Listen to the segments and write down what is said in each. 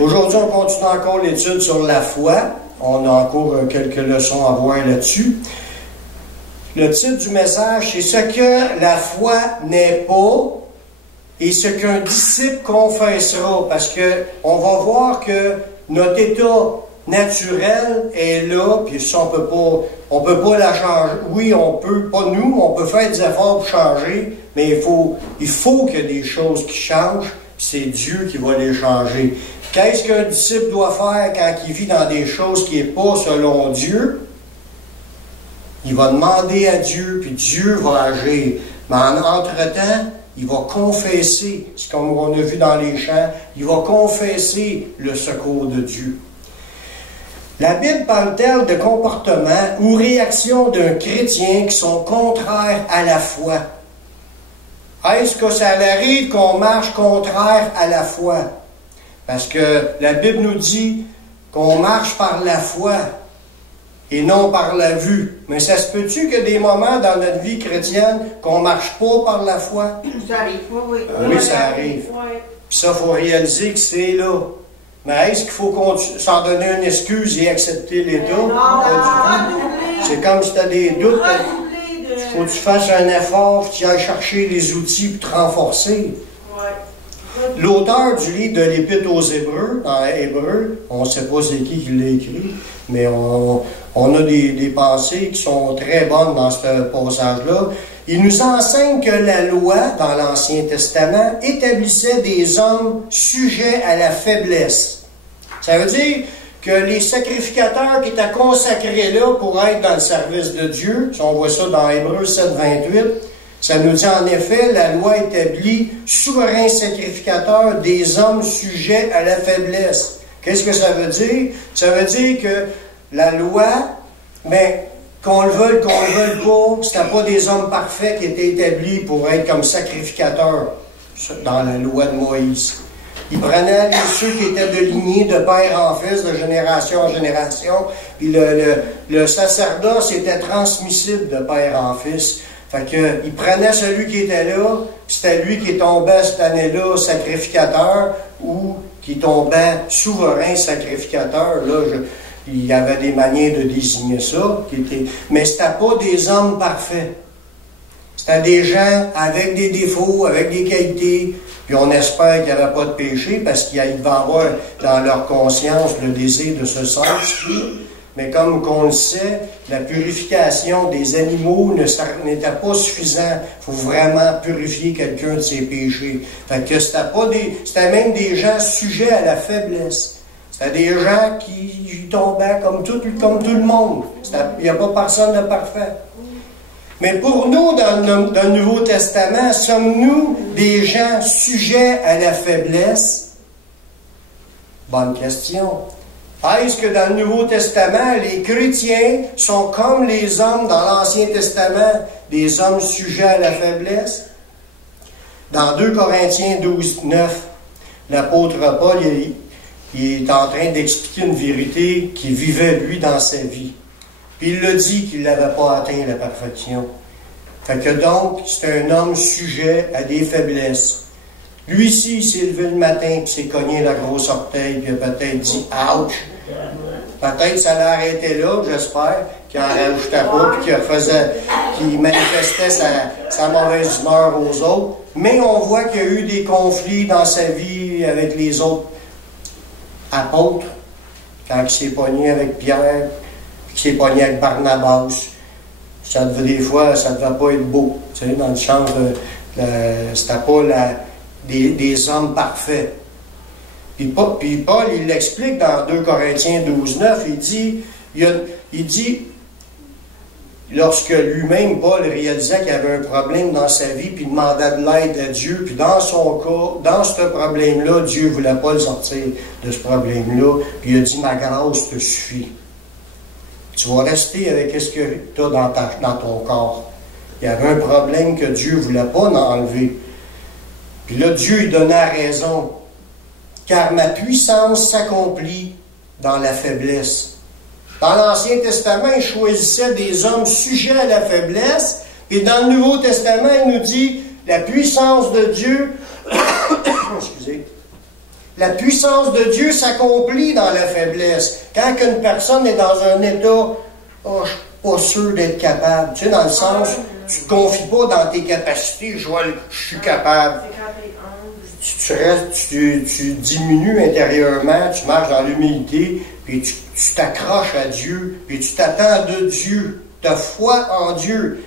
Aujourd'hui, on continue encore l'étude sur la foi. On a encore quelques leçons à voir là-dessus. Le titre du message, c'est « Ce que la foi n'est pas et ce qu'un disciple confessera ». Parce que on va voir que notre état naturel est là, puis ça, on peut pas la changer. Oui, on peut, pas nous, on peut faire des efforts pour changer, mais il faut qu'il y ait des choses qui changent, puis c'est Dieu qui va les changer. Qu'est-ce qu'un disciple doit faire quand il vit dans des choses qui n'est pas selon Dieu? Il va demander à Dieu, puis Dieu va agir. Mais entre-temps, il va confesser, c'est comme on a vu dans les chants, il va confesser le secours de Dieu. La Bible parle-t-elle de comportements ou réactions d'un chrétien qui sont contraires à la foi? Est-ce que ça arrive qu'on marche contraire à la foi? Parce que la Bible nous dit qu'on marche par la foi et non par la vue. Mais ça se peut-tu que des moments dans notre vie chrétienne qu'on ne marche pas par la foi? Ça arrive pas, oui. Oui, ça arrive. Puis ça, il faut réaliser que c'est là. Mais est-ce qu'il faut s'en donner une excuse et accepter l'État? C'est comme si tu as des doutes. Il faut que tu fasses un effort, que tu ailles chercher les outils pour te renforcer. L'auteur du livre de l'Épître aux Hébreux, en hébreu, on ne sait pas c'est qui l'a écrit, mais on a des pensées qui sont très bonnes dans ce passage-là. Il nous enseigne que la loi, dans l'Ancien Testament, établissait des hommes sujets à la faiblesse. Ça veut dire que les sacrificateurs qui étaient consacrés là pour être dans le service de Dieu, si on voit ça dans Hébreux 7, 28, ça nous dit en effet, la loi établit souverain sacrificateur des hommes sujets à la faiblesse. Qu'est-ce que ça veut dire? Ça veut dire que la loi, mais qu'on le veuille pas, c'était pas des hommes parfaits qui étaient établis pour être comme sacrificateurs dans la loi de Moïse. Il prenait ceux qui étaient de lignée de père en fils, de génération en génération, puis le sacerdoce était transmissible de père en fils. Fait que, il prenait celui qui était là, c'était lui qui tombait cette année-là sacrificateur, ou qui tombait souverain sacrificateur. Là, il y avait des manières de désigner ça, mais c'était pas des hommes parfaits. C'était des gens avec des défauts, avec des qualités, puis on espère qu'il n'y avait pas de péché, parce qu'il va avoir dans leur conscience le désir de se sanctifier. Mais comme on le sait, la purification des animaux n'était pas suffisant. Il faut vraiment purifier quelqu'un de ses péchés. Fait que c'était même des gens sujets à la faiblesse. C'était des gens qui tombaient comme tout le monde. Il n'y a pas personne de parfait. Mais pour nous, dans le Nouveau Testament, sommes-nous des gens sujets à la faiblesse? Bonne question. Est-ce que dans le Nouveau Testament, les chrétiens sont comme les hommes dans l'Ancien Testament, des hommes sujets à la faiblesse? Dans 2 Corinthiens 12, 9, l'apôtre Paul il est en train d'expliquer une vérité qu'il vivait, lui, dans sa vie. Puis il le dit qu'il n'avait pas atteint la perfection. Fait que donc, c'est un homme sujet à des faiblesses. Lui ici, il s'est levé le matin, puis s'est cogné la grosse orteil, puis il a peut-être dit « ouch ». Peut-être ça l'a arrêté là, j'espère, qu'il n'en rajoutait pas, puis qu'il manifestait sa mauvaise humeur aux autres. Mais on voit qu'il y a eu des conflits dans sa vie avec les autres apôtres, quand il s'est pogné avec Pierre, puis qu'il s'est pogné avec Barnabas. Des fois, ça ne devait pas être beau, tu sais, dans le sens de c'était pas des hommes parfaits. Puis Paul, il l'explique dans 2 Corinthiens 12, 9, il dit, lorsque lui-même, Paul, réalisait qu'il y avait un problème dans sa vie, puis il demandait de l'aide à Dieu, puis dans son cas, dans ce problème-là, Dieu ne voulait pas le sortir de ce problème-là, puis il a dit, ma grâce te suffit. Tu vas rester avec ce que tu as dans ton corps. Il y avait un problème que Dieu ne voulait pas enlever. Puis là, Dieu lui donnait raison. Car ma puissance s'accomplit dans la faiblesse. Dans l'Ancien Testament, il choisissait des hommes sujets à la faiblesse. Et dans le Nouveau Testament, il nous dit, la puissance de Dieu, excusez, La puissance de Dieu s'accomplit dans la faiblesse. Quand une personne est dans un état, oh, je suis pas sûr d'être capable. Tu sais, dans le sens, tu ne te confies pas dans tes capacités, je suis capable. Tu diminues intérieurement, tu marches dans l'humilité, puis tu t'accroches à Dieu, puis tu t'attends de Dieu. Tu as foi en Dieu.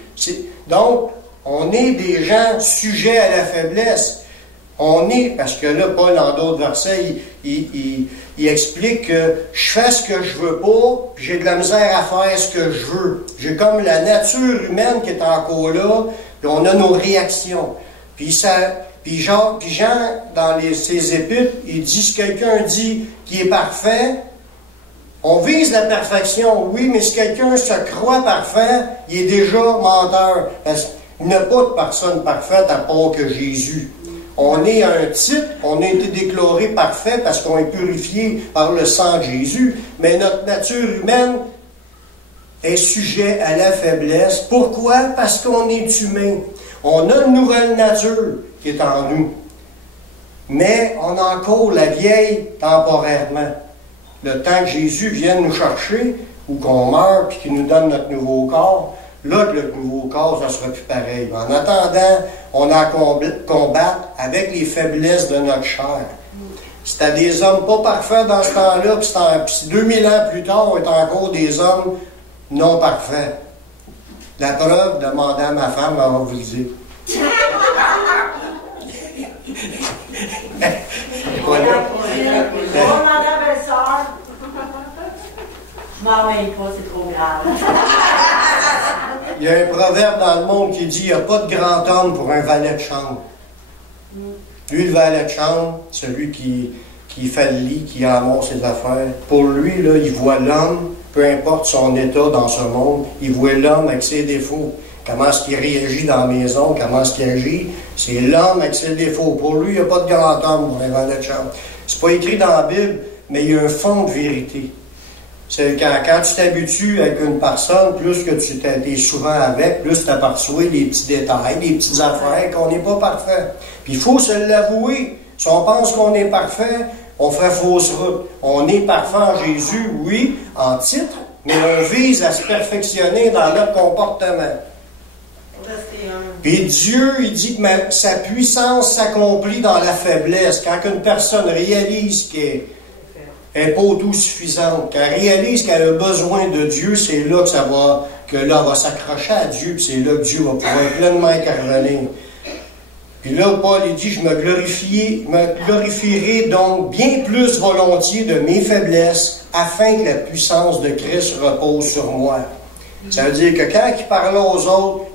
Donc, on est des gens sujets à la faiblesse. On est, parce que là, Paul, dans d'autres versets, il explique que je fais ce que je veux pas, puis j'ai de la misère à faire ce que je veux. J'ai comme la nature humaine qui est encore là, puis on a nos réactions. Puis Jean, dans ses épîtres, il dit, si quelqu'un dit qu'il est parfait, on vise la perfection, oui, mais si quelqu'un se croit parfait, il est déjà menteur. Parce qu'il n'y a pas de personne parfaite à part que Jésus. On est un titre, on a été déclaré parfait parce qu'on est purifié par le sang de Jésus, mais notre nature humaine est sujet à la faiblesse. Pourquoi? Parce qu'on est humain. On a une nouvelle nature qui est en nous, mais on a encore la vieille temporairement. Le temps que Jésus vienne nous chercher, ou qu'on meure, puis qu'il nous donne notre nouveau corps, là que le nouveau corps, ça ne sera plus pareil. En attendant, on a à combattre avec les faiblesses de notre chair. C'était des hommes pas parfaits dans ce temps-là, puis 2000 ans plus tard, on est encore des hommes non parfaits. La preuve, demandez à ma femme, elle va vous le dire. Je m'en mêle pas, c'est trop grave. Il y a un proverbe dans le monde qui dit, il n'y a pas de grand homme pour un valet de chambre. Lui, le valet de chambre, celui qui fait le lit, qui amasse ses affaires, pour lui, là, il voit l'homme, peu importe son état dans ce monde, il voit l'homme avec ses défauts. Comment est-ce qu'il réagit dans la maison, comment est-ce qu'il agit, c'est l'homme avec ses défauts. Pour lui, il n'y a pas de grand homme pour un valet de chambre. C'est pas écrit dans la Bible, mais il y a un fond de vérité. C'est quand tu t'habitues avec une personne, plus que tu es souvent avec, plus tu aperçois les petits détails, les petites affaires, qu'on n'est pas parfait. Puis il faut se l'avouer. Si on pense qu'on est parfait, on fait fausse route. On est parfait en Jésus, oui, en titre, mais on vise à se perfectionner dans notre comportement. Puis Dieu, il dit que sa puissance s'accomplit dans la faiblesse. Quand une personne réalise qu'elle n'est pas autosuffisante, qu'elle réalise qu'elle a besoin de Dieu, c'est là que là, elle va s'accrocher à Dieu, puis c'est là que Dieu va pouvoir pleinement intervenir. Puis là, Paul, il dit, je me glorifierai donc bien plus volontiers de mes faiblesses, afin que la puissance de Christ repose sur moi. Ça veut dire que quand il parlait aux autres,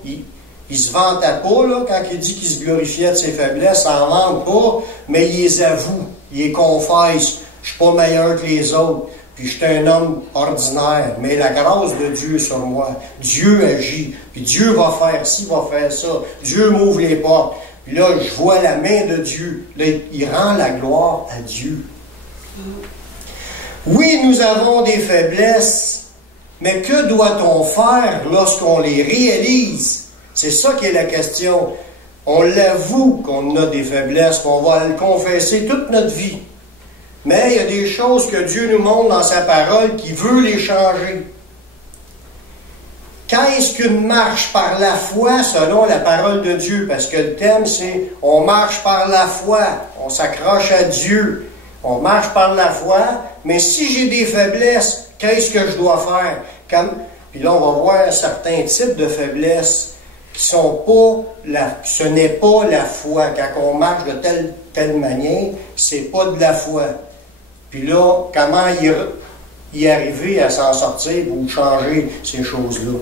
il se vantait pas, là, quand il dit qu'il se glorifiait de ses faiblesses, ça n'en vante pas, mais il les avoue, il les confesse. Je suis pas meilleur que les autres, puis je suis un homme ordinaire, mais la grâce de Dieu sur moi. Dieu agit, puis Dieu va faire ci, va faire ça. Dieu m'ouvre les portes. Puis là, je vois la main de Dieu. Là, il rend la gloire à Dieu. Oui, nous avons des faiblesses, mais que doit-on faire lorsqu'on les réalise? C'est ça qui est la question. On l'avoue qu'on a des faiblesses, qu'on va le confesser toute notre vie. Mais il y a des choses que Dieu nous montre dans sa parole qui veut les changer. Qu'est-ce qu'une marche par la foi selon la parole de Dieu? Parce que le thème, c'est « on marche par la foi », on s'accroche à Dieu. On marche par la foi, mais si j'ai des faiblesses, qu'est-ce que je dois faire? Puis là, on va voir certains types de faiblesses qui sont pas ce n'est pas la foi. Quand on marche de telle manière, c'est pas de la foi. Puis là, comment y arriver à s'en sortir ou changer ces choses-là?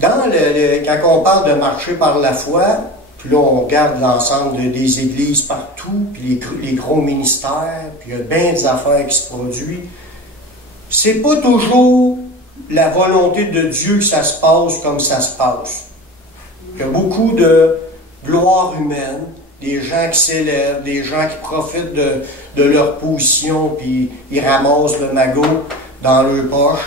Quand on parle de marcher par la foi, puis là, on regarde l'ensemble des églises partout, puis les gros ministères, puis il y a bien des affaires qui se produisent. C'est pas toujours la volonté de Dieu que ça se passe comme ça se passe. Il y a beaucoup de gloire humaine, des gens qui s'élèvent, des gens qui profitent de leur position, puis ils ramassent le magot dans leur poche.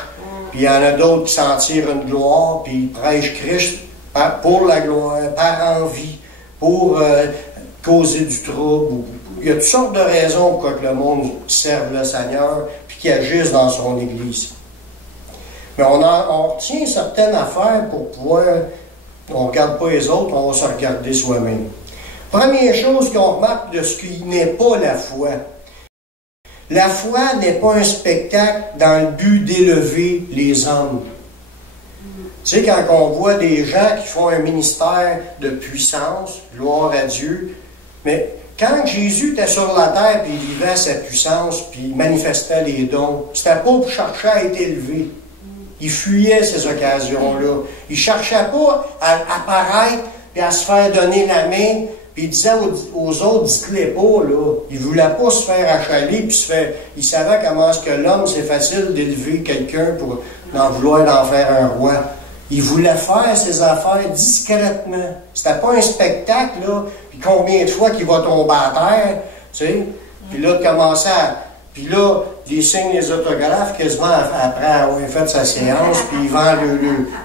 Puis il y en a d'autres qui s'en tirent une gloire, puis ils prêchent Christ pour la gloire, par envie, pour causer du trouble. il y a toutes sortes de raisons pour que le monde serve le Seigneur puis qu'il agisse dans son Église. Mais on retient certaines affaires pour pouvoir... On ne regarde pas les autres, on va se regarder soi-même. Première chose qu'on remarque de ce qui n'est pas la foi. La foi n'est pas un spectacle dans le but d'élever les hommes. Tu sais, quand on voit des gens qui font un ministère de puissance, gloire à Dieu, mais quand Jésus était sur la terre et il vivait sa puissance, puis il manifestait les dons, c'était pas pour chercher à être élevé. Il fuyait ces occasions-là. Il ne cherchait pas à apparaître et à se faire donner la main, puis il disait aux autres, dites-les pas, là. Il ne voulait pas se faire achaler, puis il savait comment est-ce que l'homme, c'est facile d'élever quelqu'un pour vouloir en faire un roi. Il voulait faire ses affaires discrètement. C'était pas un spectacle, là, puis combien de fois qu'il va tomber à terre, tu sais. Puis là, de commencer à... Puis là, il signe les autographes quasiment après avoir fait sa séance, puis il vend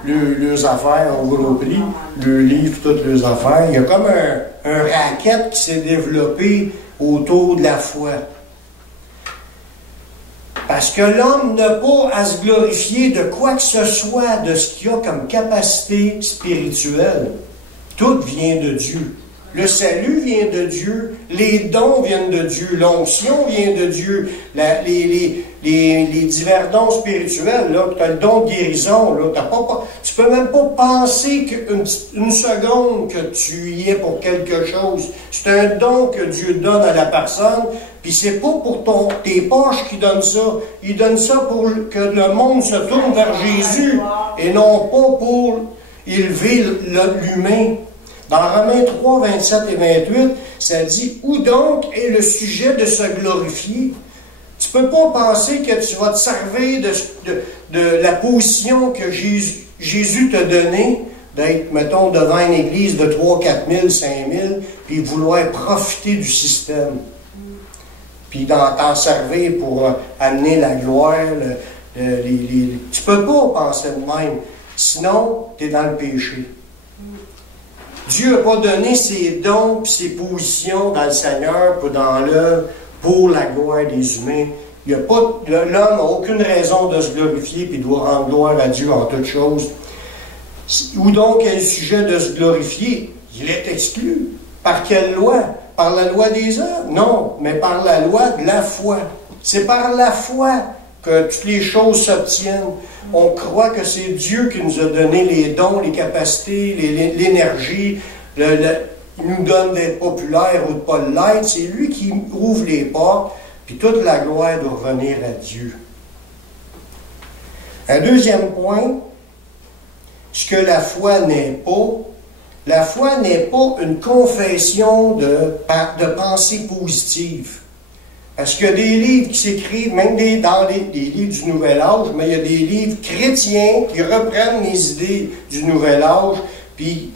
leurs affaires au gros prix, le livre, toutes leurs affaires. Il y a comme un racket qui s'est développé autour de la foi. Parce que l'homme n'a pas à se glorifier de quoi que ce soit, de ce qu'il a comme capacité spirituelle. Tout vient de Dieu. Le salut vient de Dieu, les dons viennent de Dieu, l'onction vient de Dieu, les divers dons spirituels, là, tu as le don de guérison, là, tu peux même pas penser qu'une seconde que tu y es pour quelque chose. C'est un don que Dieu donne à la personne, puis c'est pas pour tes poches qu'il donne ça, il donne ça pour que le monde se tourne vers Jésus, et non pas pour élever l'humain. Dans Romains 3, 27 et 28, ça dit « Où donc est le sujet de se glorifier? » Tu ne peux pas penser que tu vas te servir de la position que Jésus t'a donnée, d'être, mettons, devant une église de 3, 4 000, 5 000, puis vouloir profiter du système. Puis t'en servir pour amener la gloire. Tu ne peux pas penser de même. Sinon, tu es dans le péché. Dieu n'a pas donné ses dons et ses positions dans le Seigneur ou dans l'œuvre pour la gloire des humains. L'homme n'a aucune raison de se glorifier et doit rendre gloire à Dieu en toutes choses. Où donc est le sujet de se glorifier? Il est exclu. Par quelle loi? Par la loi des œuvres? Non, mais par la loi de la foi. C'est par la foi que toutes les choses s'obtiennent. On croit que c'est Dieu qui nous a donné les dons, les capacités, l'énergie. Il nous donne d'être populaire ou de ne pas l'être. C'est lui qui ouvre les portes. Puis toute la gloire doit revenir à Dieu. Un deuxième point, ce que la foi n'est pas une confession de pensée positive. Parce qu'il y a des livres qui s'écrivent, même dans les livres du Nouvel Âge, mais il y a des livres chrétiens qui reprennent les idées du Nouvel Âge, puis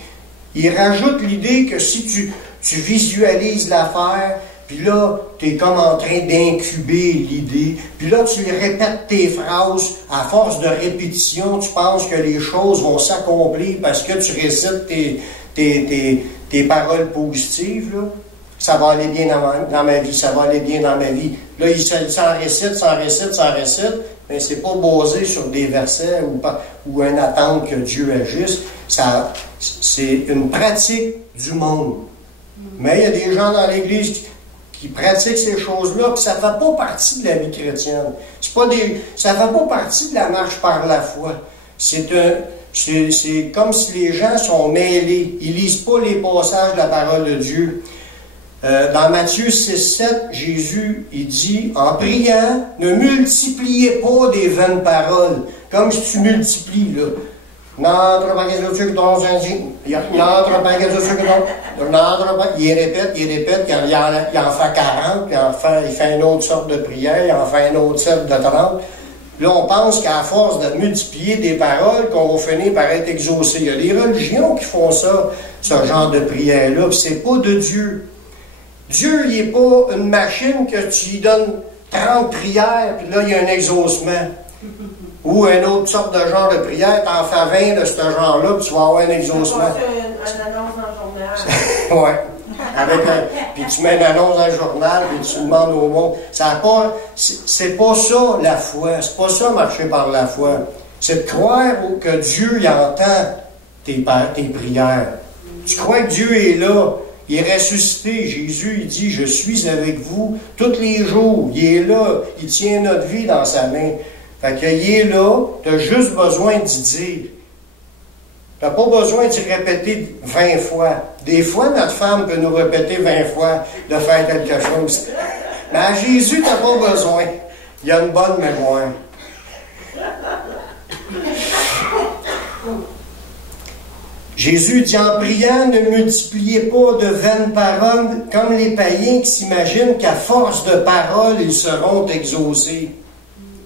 ils rajoutent l'idée que si tu visualises l'affaire, puis là, tu es comme en train d'incuber l'idée, puis là, tu répètes tes phrases, à force de répétition, tu penses que les choses vont s'accomplir parce que tu récites tes paroles positives, là. Ça va aller bien dans ma vie, ça va aller bien dans ma vie. Là, il s'en récite, mais c'est pas basé sur des versets ou une attente que Dieu agisse. C'est une pratique du monde. Mais il y a des gens dans l'Église qui pratiquent ces choses-là, puis ça ne fait pas partie de la vie chrétienne. Ça ne fait pas partie de la marche par la foi. C'est comme si les gens sont mêlés. Ils ne lisent pas les passages de la parole de Dieu. Dans Matthieu 6, 7, Jésus, il dit, en priant, ne multipliez pas des vaines paroles, comme si tu multiplies, là. Il répète, quand il en fait 40, puis il fait une autre sorte de prière, il en fait une autre sorte de 30. Là, on pense qu'à force de multiplier des paroles, qu'on va finir par être exaucé. Il y a des religions qui font ça, ce genre de prière-là, puis c'est pas de Dieu. Dieu, il n'est pas une machine que tu lui donnes 30 prières, puis là, il y a un exaucement. Ou une autre sorte de genre de prière, tu en fais 20 de ce genre-là, puis tu vas avoir un exaucement. C'est une annonce dans le journal. Ouais. Puis tu mets une annonce dans le journal, puis tu demandes au monde. C'est pas ça la foi. C'est pas ça marcher par la foi. C'est de croire que Dieu il entend tes prières. Tu crois que Dieu est là. Il est ressuscité. Jésus, il dit, je suis avec vous tous les jours. Il est là. Il tient notre vie dans sa main. Fait qu'il est là. Tu as juste besoin d'y dire. Tu n'as pas besoin d'y répéter 20 fois. Des fois, notre femme peut nous répéter 20 fois de faire quelque chose. Mais à Jésus, tu n'as pas besoin. Il a une bonne mémoire. Jésus dit en priant, ne multipliez pas de vaines paroles comme les païens qui s'imaginent qu'à force de paroles, ils seront exaucés.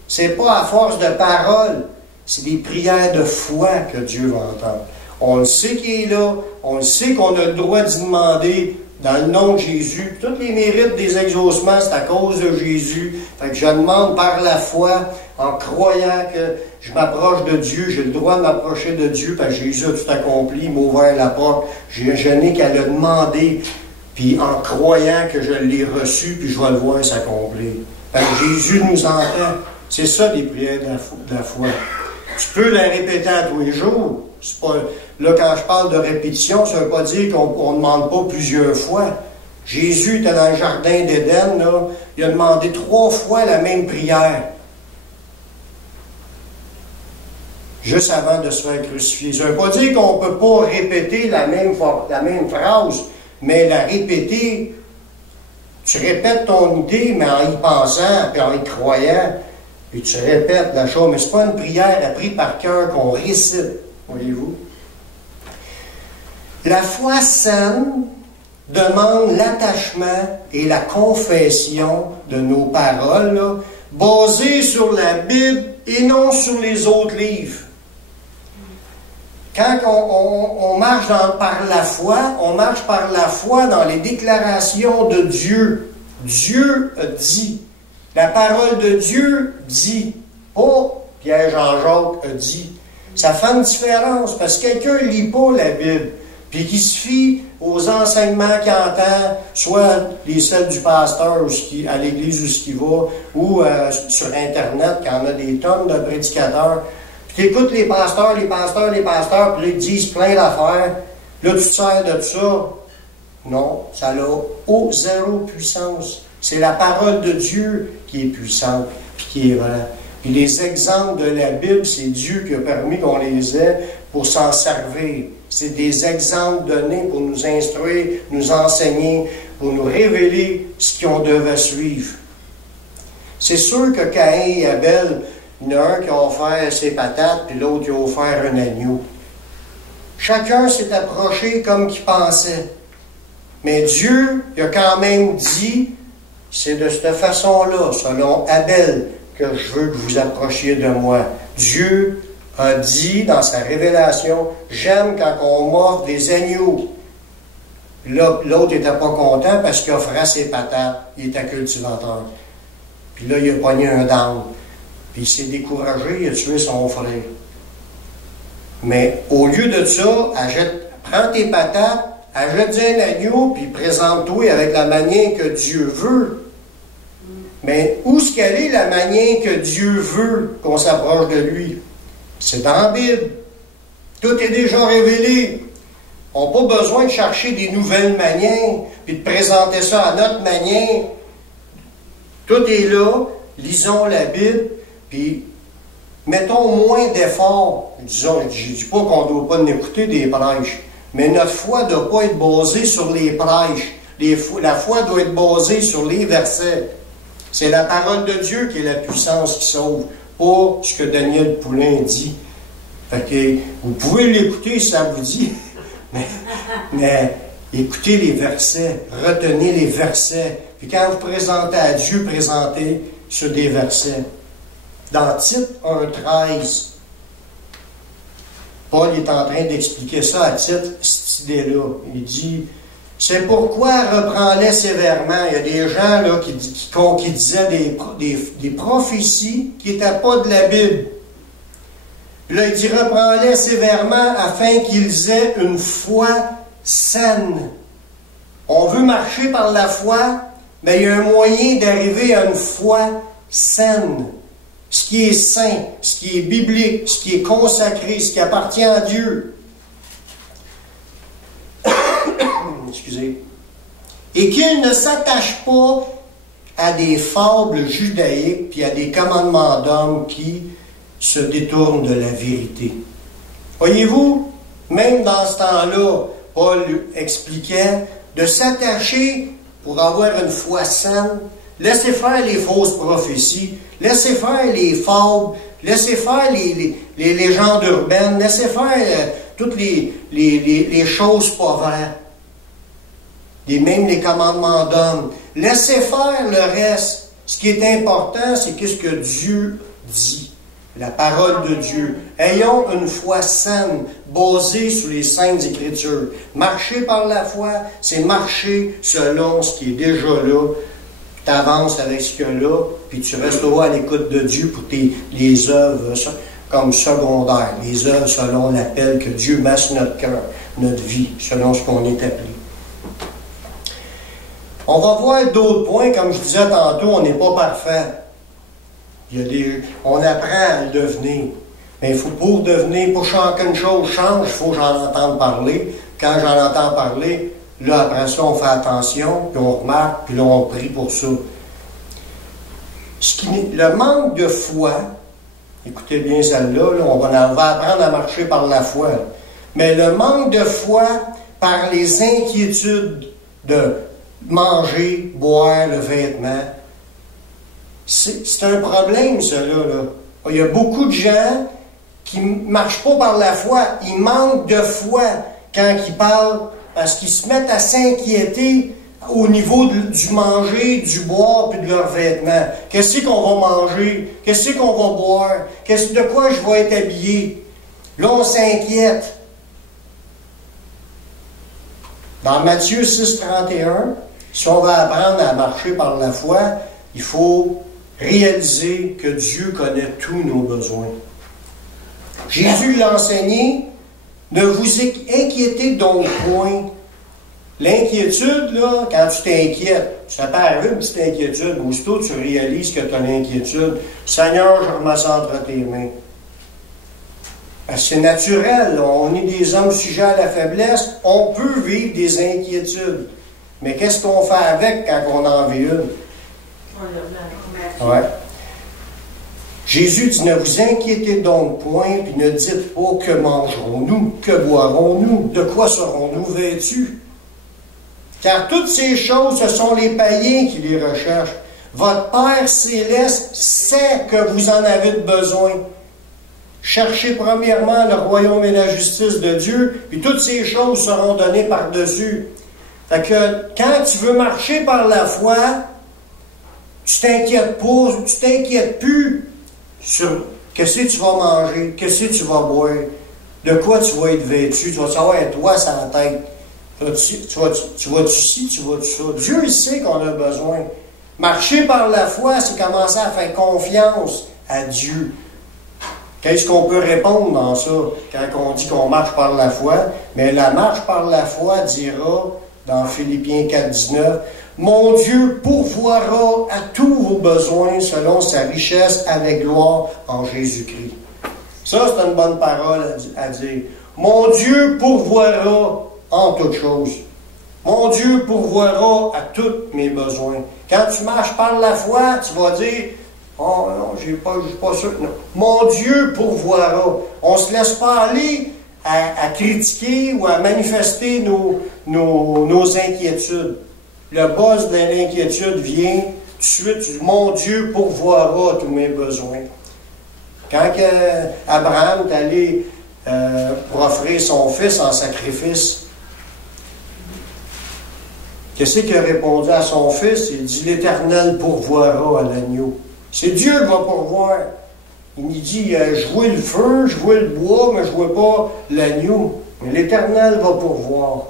C'est pas à force de paroles, c'est des prières de foi que Dieu va entendre. On le sait qu'il est là, on le sait qu'on a le droit d'y demander dans le nom de Jésus. Tous les mérites des exaucements, c'est à cause de Jésus. Fait que je demande par la foi, en croyant que je m'approche de Dieu, j'ai le droit de m'approcher de Dieu, parce que Jésus a tout accompli, il m'a ouvert la porte. Je n'ai qu'à le demander, puis en croyant que je l'ai reçu, puis je vais le voir s'accomplir. Fait que Jésus nous entend. C'est ça des prières de la foi. Tu peux la répéter à tous les jours. C'est pas, là, quand je parle de répétition, ça ne veut pas dire qu'on ne demande pas plusieurs fois. Jésus était dans le jardin d'Éden, là, il a demandé 3 fois la même prière. Juste avant de se faire crucifier. Ça ne veut pas dire qu'on ne peut pas répéter la même phrase, mais la répéter, tu répètes ton idée, mais en y pensant, puis en y croyant, puis tu répètes la chose. Mais ce n'est pas une prière apprise par cœur qu'on récite, voyez-vous. La foi saine demande l'attachement et la confession de nos paroles, là, basées sur la Bible et non sur les autres livres. Quand on marche par la foi, on marche par la foi dans les déclarations de Dieu. Dieu a dit. La parole de Dieu dit. Pas Pierre-Jean-Jacques a dit. Ça fait une différence parce que quelqu'un ne lit pas la Bible puis qui se fie aux enseignements qu'il entend, soit celles du pasteur à l'église où il va, ou sur Internet, quand on a des tonnes de prédicateurs. Puis tu écoutes les pasteurs, puis là, ils disent plein d'affaires. Là, tu te sers de ça. Non, ça n'a zéro puissance. C'est la parole de Dieu qui est puissante, puis qui est vraie. Puis les exemples de la Bible, c'est Dieu qui a permis qu'on les ait pour s'en servir. C'est des exemples donnés pour nous instruire, nous enseigner, pour nous révéler ce qu'on devait suivre. C'est sûr que Caïn et Abel, il y en a un qui a offert ses patates, puis l'autre qui a offert un agneau. Chacun s'est approché comme qu'il pensait. Mais Dieu, il a quand même dit, c'est de cette façon-là, selon Abel, que je veux que vous approchiez de moi. Dieu a dit dans sa révélation, j'aime quand on m'offre des agneaux. Là, l'autre n'était pas content parce qu'il offrait ses patates. Il était cultivateur. Puis là, il a pogné un dinde. Puis il s'est découragé, il a tué son frère. Mais au lieu de ça, prends tes patates, achète un agneau, puis présente-toi avec la manière que Dieu veut. Mais où est-ce qu'elle est la manière que Dieu veut qu'on s'approche de lui? C'est dans la Bible. Tout est déjà révélé. On n'a pas besoin de chercher des nouvelles manières, puis de présenter ça à notre manière. Tout est là. Lisons la Bible, puis mettons moins d'efforts. Je ne dis pas qu'on ne doit pas écouter des prêches, mais notre foi ne doit pas être basée sur les prêches. La foi doit être basée sur les versets. C'est la parole de Dieu qui est la puissance qui sauve, pas ce que Daniel Poulain dit. Fait que vous pouvez l'écouter si ça vous dit, mais écoutez les versets, retenez les versets. Puis quand vous présentez à Dieu, présentez sur des versets. Dans Tite 1,13, Paul est en train d'expliquer ça à Tite, cette idée-là. Il dit, c'est pourquoi reprends-les sévèrement. Il y a des gens là, qui disaient des prophéties qui n'étaient pas de la Bible. Puis là, il dit, reprends-les sévèrement afin qu'ils aient une foi saine. On veut marcher par la foi, mais il y a un moyen d'arriver à une foi saine. Ce qui est saint, ce qui est biblique, ce qui est consacré, ce qui appartient à Dieu. Excusez. Et qu'il ne s'attache pas à des fables judaïques puis à des commandements d'hommes qui se détournent de la vérité. Voyez-vous, même dans ce temps-là, Paul expliquait de s'attacher pour avoir une foi saine, laisser faire les fausses prophéties, laisser faire les fables, laisser faire les légendes urbaines, laisser faire toutes les choses pas vraies. Et même les commandements d'hommes. Laissez faire le reste. Ce qui est important, c'est qu'est-ce que Dieu dit. La parole de Dieu. Ayons une foi saine, basée sur les saintes Écritures. Marcher par la foi, c'est marcher selon ce qui est déjà là. Tu avances avec ce qu'il y a là, puis tu resteras à l'écoute de Dieu pour les œuvres comme secondaires. Les œuvres selon l'appel que Dieu met sur notre cœur, notre vie, selon ce qu'on est appelé. On va voir d'autres points, comme je disais tantôt, on n'est pas parfait. On apprend à le devenir. Mais il faut pour devenir, pour qu'une chose change, il faut que j'en entende parler. Quand j'en entends parler, là, après ça, on fait attention, puis on remarque, puis là, on prie pour ça. Le manque de foi, écoutez bien celle-là, là, on va apprendre à marcher par la foi. Mais le manque de foi par les inquiétudes de manger, boire, le vêtement, c'est un problème, cela. Là. Il y a beaucoup de gens qui ne marchent pas par la foi. Ils manquent de foi quand ils parlent, parce qu'ils se mettent à s'inquiéter au niveau du manger, du boire puis de leurs vêtements. Qu'est-ce qu'on va manger? Qu'est-ce qu'on va boire? De quoi je vais être habillé? Là, on s'inquiète. Dans Matthieu 6, 31, si on va apprendre à marcher par la foi, il faut réaliser que Dieu connaît tous nos besoins. Jésus l'a enseigné, ne vous inquiétez donc point. L'inquiétude, là, quand tu t'inquiètes, ça peut arriver une petite inquiétude, mais aussitôt tu réalises que tu as l'inquiétude. Seigneur, je remets ça entre tes mains. C'est naturel, là. On est des hommes sujets à la faiblesse, on peut vivre des inquiétudes. Mais qu'est-ce qu'on fait avec quand on en vit une? Ouais. Jésus dit, ne vous inquiétez donc point, puis ne dites pas que mangerons-nous, que boirons-nous, de quoi serons-nous vêtus? Car toutes ces choses, ce sont les païens qui les recherchent. Votre Père céleste sait que vous en avez besoin. Cherchez premièrement le royaume et la justice de Dieu, puis toutes ces choses seront données par-dessus. Fait que quand tu veux marcher par la foi, tu t'inquiètes pas, tu t'inquiètes plus sur qu'est-ce que tu vas manger, qu'est-ce que tu vas boire, de quoi tu vas être vêtu, tu vas savoir un toit sur la tête. Tu vas-tu ci, tu vas-tu ça. Dieu, il sait qu'on a besoin. Marcher par la foi, c'est commencer à faire confiance à Dieu. Qu'est-ce qu'on peut répondre dans ça quand on dit qu'on marche par la foi? Mais la marche par la foi dira, dans Philippiens 4, 19, « Mon Dieu pourvoira à tous vos besoins selon sa richesse avec gloire en Jésus-Christ. » Ça, c'est une bonne parole à dire. « Mon Dieu pourvoira en toutes choses. Mon Dieu pourvoira à tous mes besoins. » Quand tu marches par la foi, tu vas dire, « Oh non, je ne suis pas sûr. » Non. Mon Dieu pourvoira. On ne se laisse pas aller à critiquer ou à manifester nos inquiétudes. Le boss de l'inquiétude vient, tout de suite, tu dis, mon Dieu pourvoira tous mes besoins. Quand Abraham est allé pour offrir son fils en sacrifice, qu'est-ce qu'il a répondu à son fils? Il dit, l'Éternel pourvoira à l'agneau. C'est Dieu qui va pourvoir. Il dit, je vois le feu, je vois le bois, mais je ne vois pas l'agneau. Mais l'Éternel va pourvoir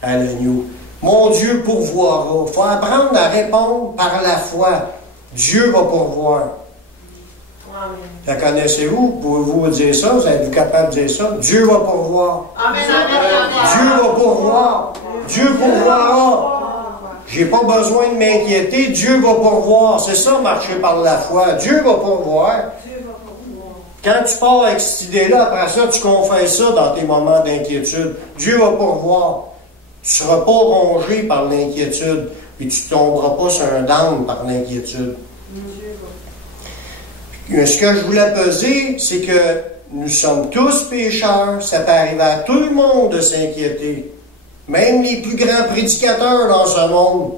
à l'agneau. Mon Dieu pourvoira. Il faut apprendre à répondre par la foi. Dieu va pourvoir. La connaissez-vous? Pouvez-vous dire ça? Êtes-vous capable de dire ça? Dieu va pourvoir. Amen. Dieu va pourvoir. Dieu pourvoira. J'ai pas besoin de m'inquiéter, Dieu va pourvoir. C'est ça, marcher par la foi. Dieu va pourvoir. Quand tu pars avec cette idée-là, après ça, tu confesses ça dans tes moments d'inquiétude. Dieu va pourvoir. Tu ne seras pas rongé par l'inquiétude, puis tu ne tomberas pas sur un down par l'inquiétude. Ce que je voulais peser, c'est que nous sommes tous pécheurs. Ça peut arriver à tout le monde de s'inquiéter. Même les plus grands prédicateurs dans ce monde,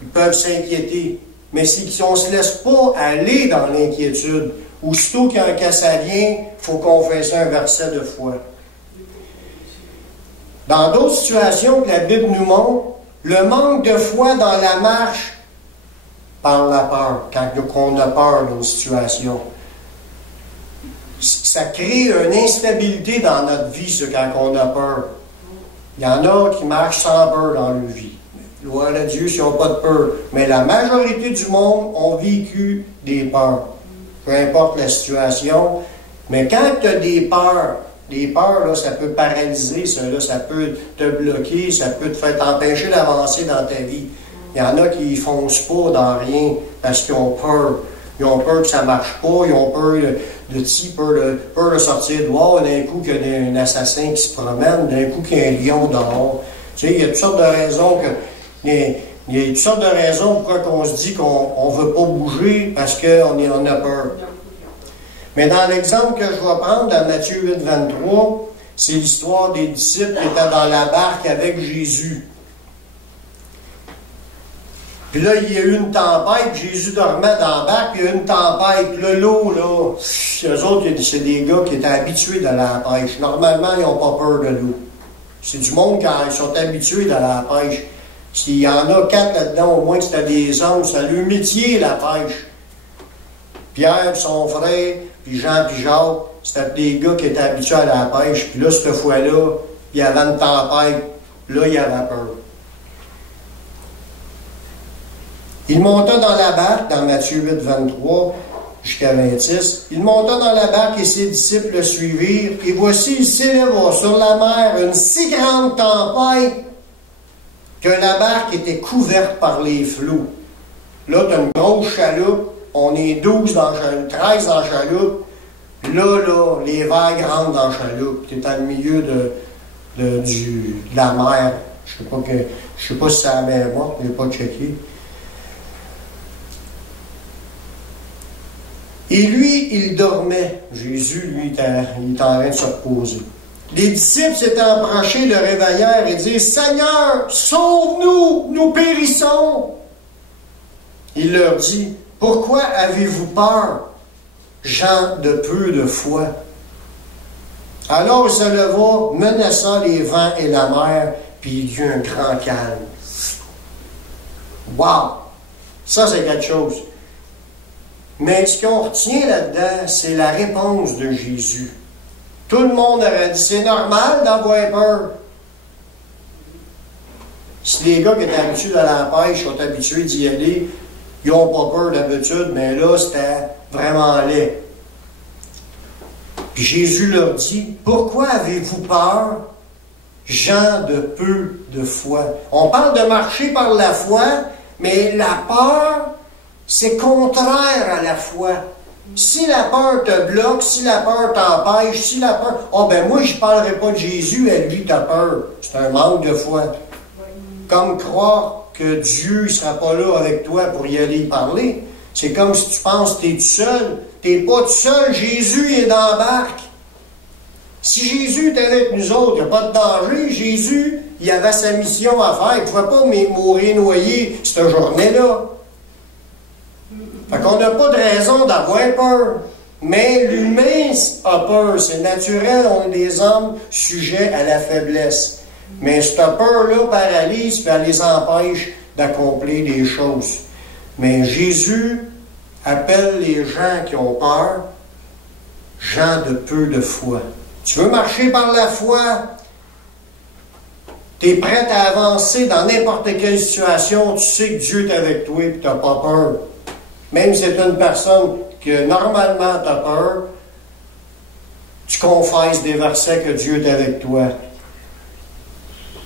ils peuvent s'inquiéter. Mais si on ne se laisse pas aller dans l'inquiétude, aussitôt quand ça vient, il faut confesser un verset de foi. Dans d'autres situations que la Bible nous montre, le manque de foi dans la marche par la peur, quand on a peur d'une situation. Ça crée une instabilité dans notre vie, ça, quand on a peur. Il y en a qui marchent sans peur dans leur vie. Gloire à Dieu s'ils n'ont pas de peur. Mais la majorité du monde ont vécu des peurs. Peu importe la situation. Mais quand tu as des peurs, là, ça peut paralyser, ça peut te bloquer, ça peut te faire t'empêcher d'avancer dans ta vie. Il y en a qui ne foncent pas dans rien parce qu'ils ont peur. Ils ont peur que ça ne marche pas, ils ont peur peur de sortir dehors, d'un coup qu'il y a un assassin qui se promène, d'un coup qu'il y a un lion dehors. Tu sais, il y a toutes sortes de raisons pourquoi on se dit qu'on ne veut pas bouger parce qu'on a peur. Mais dans l'exemple que je vais prendre, dans Matthieu 8, 23, c'est l'histoire des disciples qui étaient dans la barque avec Jésus. Puis là, il y a eu une tempête, Jésus dormait dans la barque, puis il y a eu une tempête. Là, l'eau, là, eux autres, c'est des gars qui étaient habitués de la pêche. Normalement, ils n'ont pas peur de l'eau. C'est du monde quand ils sont habitués de la pêche. S'il y en a 4 là-dedans, au moins que c'était des hommes, c'est leur métier, la pêche. Pierre, son frère, puis Jean, puis Jacques, c'était des gars qui étaient habitués à la pêche. Puis là, cette fois-là, il y avait une tempête. Là, il y avait peur. Il monta dans la barque, dans Matthieu 8, 23 jusqu'à 26. Il monta dans la barque et ses disciples le suivirent. Et voici, il s'éleva sur la mer une si grande tempête que la barque était couverte par les flots. Là, tu as une grosse chaloupe. On est 12 dans la chaloupe, 13 dans la chaloupe. Là, les vagues rentrent dans la chaloupe. Tu es dans le milieu de la mer. Je ne sais pas si c'est la mer morte, je n'ai pas checké. Et lui, il dormait. Jésus, lui, il était en train de se reposer. Les disciples s'étant approchés, le réveillèrent et dirent « Seigneur, sauve-nous, nous périssons !» Il leur dit « Pourquoi avez-vous peur, gens de peu de foi ?» Alors il se leva, menaçant les vents et la mer, puis il y eut un grand calme. Wow! Ça, c'est quelque chose. Mais ce qu'on retient là-dedans, c'est la réponse de Jésus. Tout le monde aurait dit, c'est normal d'avoir peur. Si les gars qui étaient habitués à la pêche sont habitués d'y aller, ils n'ont pas peur d'habitude, mais là, c'était vraiment laid. Puis Jésus leur dit, pourquoi avez-vous peur, gens de peu de foi? On parle de marcher par la foi, mais la peur, c'est contraire à la foi. Si la peur te bloque, si la peur t'empêche, si la peur... Oh ben moi, je ne parlerai pas de Jésus, à lui, t'as peur. C'est un manque de foi. Comme croire que Dieu ne sera pas là avec toi pour y aller parler. C'est comme si tu penses que tu es tout seul. Tu n'es pas tout seul. Jésus est dans la barque. Si Jésus était avec nous autres, il n'y a pas de danger. Jésus, il avait sa mission à faire. Il ne pouvait pas mourir noyé cette journée-là. Fait qu'on n'a pas de raison d'avoir peur. Mais l'humain a peur. C'est naturel. On est des hommes sujets à la faiblesse. Mais cette peur-là paralyse et elle les empêche d'accomplir des choses. Mais Jésus appelle les gens qui ont peur gens de peu de foi. Tu veux marcher par la foi? Tu es prêt à avancer dans n'importe quelle situation. Tu sais que Dieu est avec toi et tu n'as pas peur. Même si c'est une personne que normalement tu as peur, tu confesses des versets que Dieu est avec toi.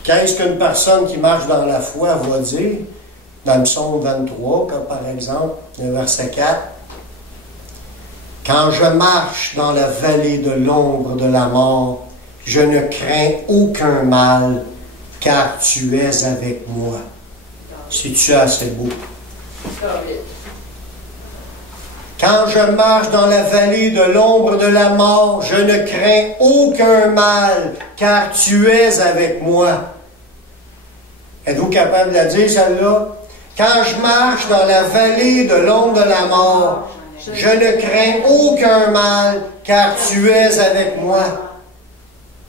qu'est-ce qu'une personne qui marche dans la foi va dire? Dans le psaume 23, comme par exemple, le verset 4. Quand je marche dans la vallée de l'ombre de la mort, je ne crains aucun mal, car tu es avec moi. C'est-tu assez beau? Quand je marche dans la vallée de l'ombre de la mort, je ne crains aucun mal, car tu es avec moi. Êtes-vous capable de la dire, celle-là? Quand je marche dans la vallée de l'ombre de la mort, je ne crains aucun mal, car tu es avec moi.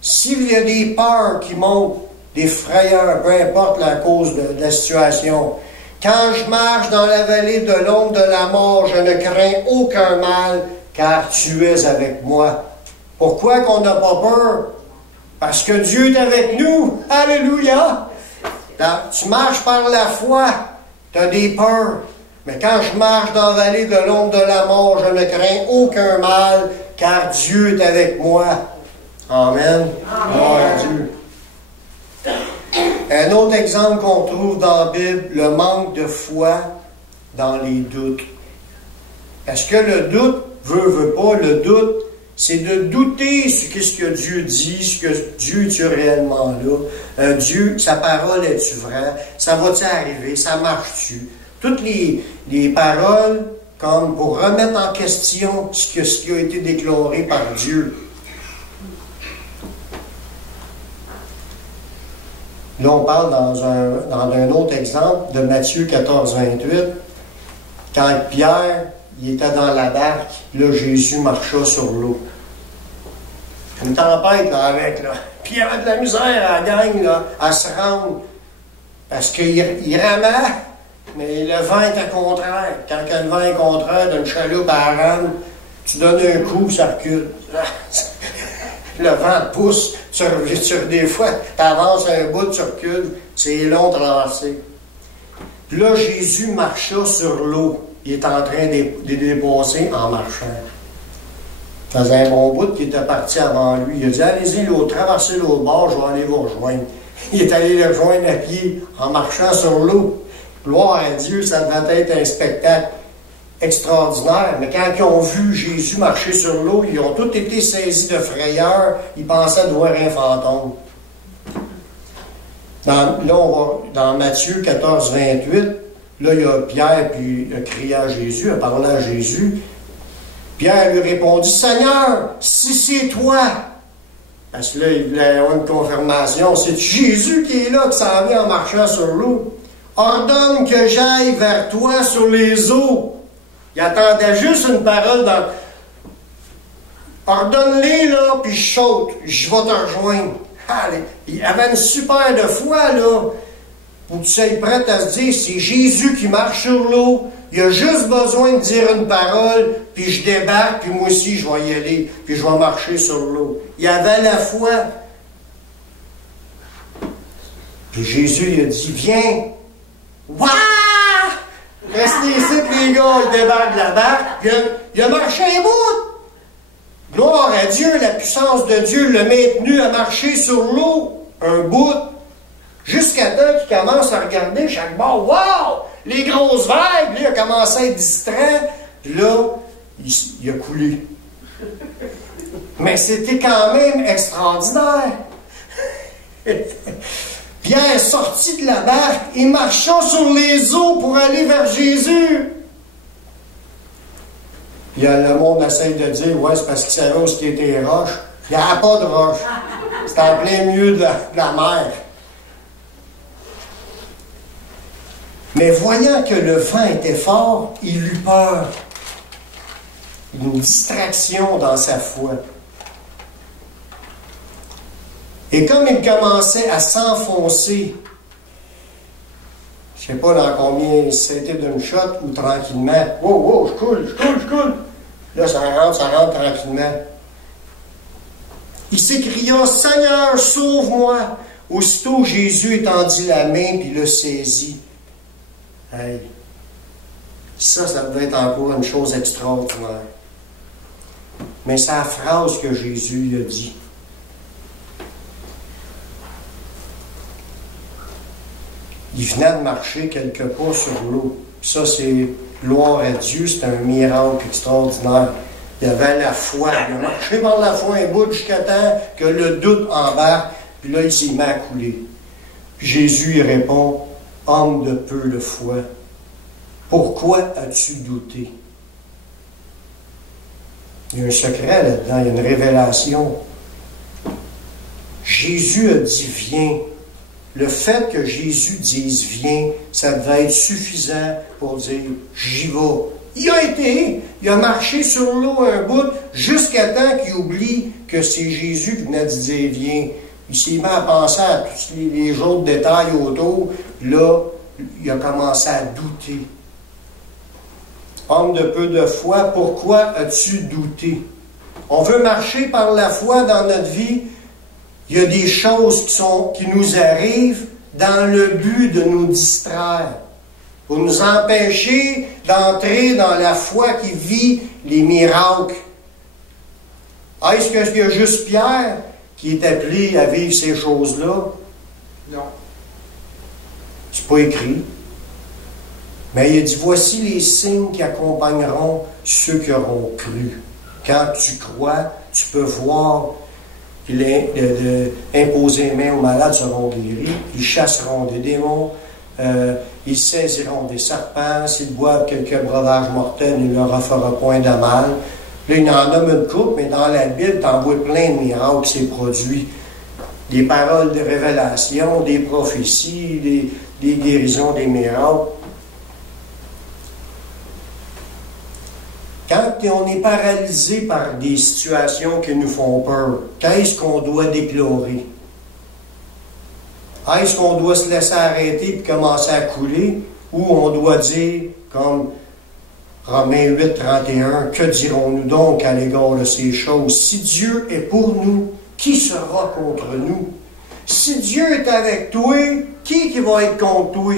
S'il y a des peurs qui montent, des frayeurs, peu importe la cause de la situation, quand je marche dans la vallée de l'ombre de la mort, je ne crains aucun mal, car tu es avec moi. Pourquoi qu'on n'a pas peur? Parce que Dieu est avec nous. Alléluia! Tu marches par la foi, tu as des peurs. Mais quand je marche dans la vallée de l'ombre de la mort, je ne crains aucun mal, car Dieu est avec moi. Amen. Gloire à Dieu. Un autre exemple qu'on trouve dans la Bible, le manque de foi dans les doutes. Parce que le doute, veut pas, le doute, c'est de douter ce que Dieu dit, ce que Dieu est réellement là. Dieu, sa parole est-tu vraie? Ça va-tu arriver? Ça marche-tu? Toutes les paroles comme pour remettre en question ce qui a été déclaré par Dieu. Là, on parle dans un autre exemple de Matthieu 14, 28. Quand Pierre il était dans la barque, là, Jésus marcha sur l'eau. Une tempête là, avec, là. Puis il y avait de la misère à la gang là, à se rendre. Parce qu'il ramait, mais le vent était contraire. Quand le vent est contraire d'une chaloupe à la rame, tu donnes un coup, ça recule. Le vent te pousse, des fois, tu avances un bout, tu recules, c'est long de traverser. Puis là, Jésus marcha sur l'eau. Il est en train de dépasser en marchant. Ça faisait un bon bout qu'il était parti avant lui. Il a dit, allez-y, traversez l'autre bord, je vais aller vous rejoindre. Il est allé le rejoindre à pied en marchant sur l'eau. Gloire à Dieu, ça devait être un spectacle extraordinaire. Mais quand ils ont vu Jésus marcher sur l'eau, ils ont tous été saisis de frayeur. Ils pensaient de voir un fantôme. Là, on va dans Matthieu 14, 28. Là, il y a Pierre, puis il a crié à Jésus, il a parlé à Jésus. Pierre lui répondit, Seigneur, si c'est toi. Parce que là, il voulait avoir une confirmation. C'est Jésus qui est là, qui s'en vient en marchant sur l'eau. Ordonne que j'aille vers toi sur les eaux. Il attendait juste une parole dans... Ordonne-les, là, puis je saute. Je vais te rejoindre. Allez. Il avait une super de foi, là. Où tu sois prêt à se dire, c'est Jésus qui marche sur l'eau. Il a juste besoin de dire une parole, puis je débarque, puis moi aussi, je vais y aller, puis je vais marcher sur l'eau. Il avait la foi. Puis Jésus, il a dit, viens. Waouh! Restez ici, puis les gars, ils débarquent de la barque. Il a marché un bout. Gloire à Dieu, la puissance de Dieu l'a maintenu à marcher sur l'eau. Un bout. Jusqu'à temps qu'il commence à regarder chaque bord. Wow! Les grosses vagues, là, il a commencé à être distrait. Puis là, il a coulé. Mais c'était quand même extraordinaire. Pierre est sorti de la barque et marcha sur les eaux pour aller vers Jésus. Il y a le monde essaie de dire, ouais, c'est parce qu'il savait où c'était les roches. Il n'y a pas de roches. C'est en plein milieu de la mer. Mais voyant que le vent était fort, il eut peur. Une distraction dans sa foi. Et comme il commençait à s'enfoncer, je ne sais pas dans combien c'était d'une shot ou tranquillement. Wow, wow, je coule. Là, ça rentre tranquillement. Il s'écria, Seigneur, sauve-moi. Aussitôt, Jésus étendit la main puis le saisit. Hey, ça devait être encore une chose extraordinaire. Mais c'est la phrase que Jésus lui a dit. il venait de marcher quelques pas sur l'eau. Ça, c'est gloire à Dieu, c'est un miracle extraordinaire. Il avait la foi. Il a marché par la foi un bout jusqu'à temps que le doute embarque, puis là, il s'est mis à couler. Puis Jésus, il répond, « Homme de peu de foi, pourquoi as-tu douté? » Il y a un secret là-dedans, il y a une révélation. Jésus a dit « Viens ». Le fait que Jésus dise « Viens », ça devait être suffisant pour dire « J'y vais ». Il a marché sur l'eau un bout jusqu'à temps qu'il oublie que c'est Jésus qui venait de dire « Viens ». Il s'est mis à penser à tous les autres détails autour. Là, il a commencé à douter. Homme de peu de foi, pourquoi as-tu douté? On veut marcher par la foi dans notre vie. Il y a des choses qui nous arrivent dans le but de nous distraire, pour nous empêcher d'entrer dans la foi qui vit les miracles. Est-ce qu'il y a juste Pierre qui est appelé à vivre ces choses-là? Non. C'est pas écrit. Mais il a dit, voici les signes qui accompagneront ceux qui auront cru. Quand tu crois, tu peux voir qu'il imposer les mains aux malades seront guéris, ils chasseront des démons, ils saisiront des serpents, s'ils boivent quelques breuvages mortels, il ne leur fera point de mal. Là, il en nomme une coupe, mais dans la Bible, tu en vois plein de miracles qui s'est produit. Des paroles de révélation, des prophéties, des guérisons, des miracles. Quand on est paralysé par des situations qui nous font peur, qu'est-ce qu'on doit déplorer? Est-ce qu'on doit se laisser arrêter et commencer à couler? Ou on doit dire, comme Romains 8, 31, que dirons-nous donc à l'égard de ces choses? Si Dieu est pour nous, qui sera contre nous? Si Dieu est avec toi, qui va être contre toi?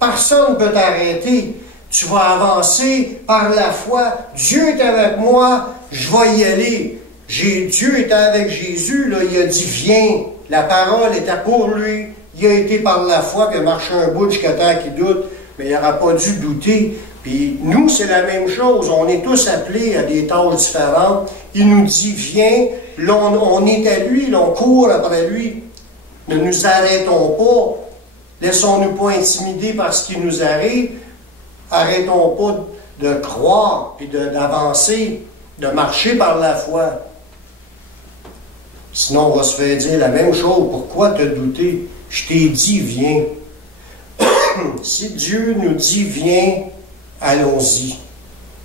Personne ne peut t'arrêter. Tu vas avancer par la foi. Dieu est avec moi, je vais y aller. Dieu était avec Jésus, là, il a dit, viens. La parole était pour lui. Il a été par la foi qu'il a marché un bout jusqu'à temps qu'il doute, mais il n'aura pas dû douter. Puis nous, c'est la même chose. On est tous appelés à des tâches différentes. Il nous dit, viens. Là, on est à lui, là, on court après lui. Ne nous arrêtons pas. Laissons-nous pas intimider par ce qui nous arrive. Arrêtons pas de croire, puis d'avancer, de marcher par la foi. Sinon, on va se faire dire la même chose. Pourquoi te douter? Je t'ai dit, viens. Si Dieu nous dit, viens, allons-y.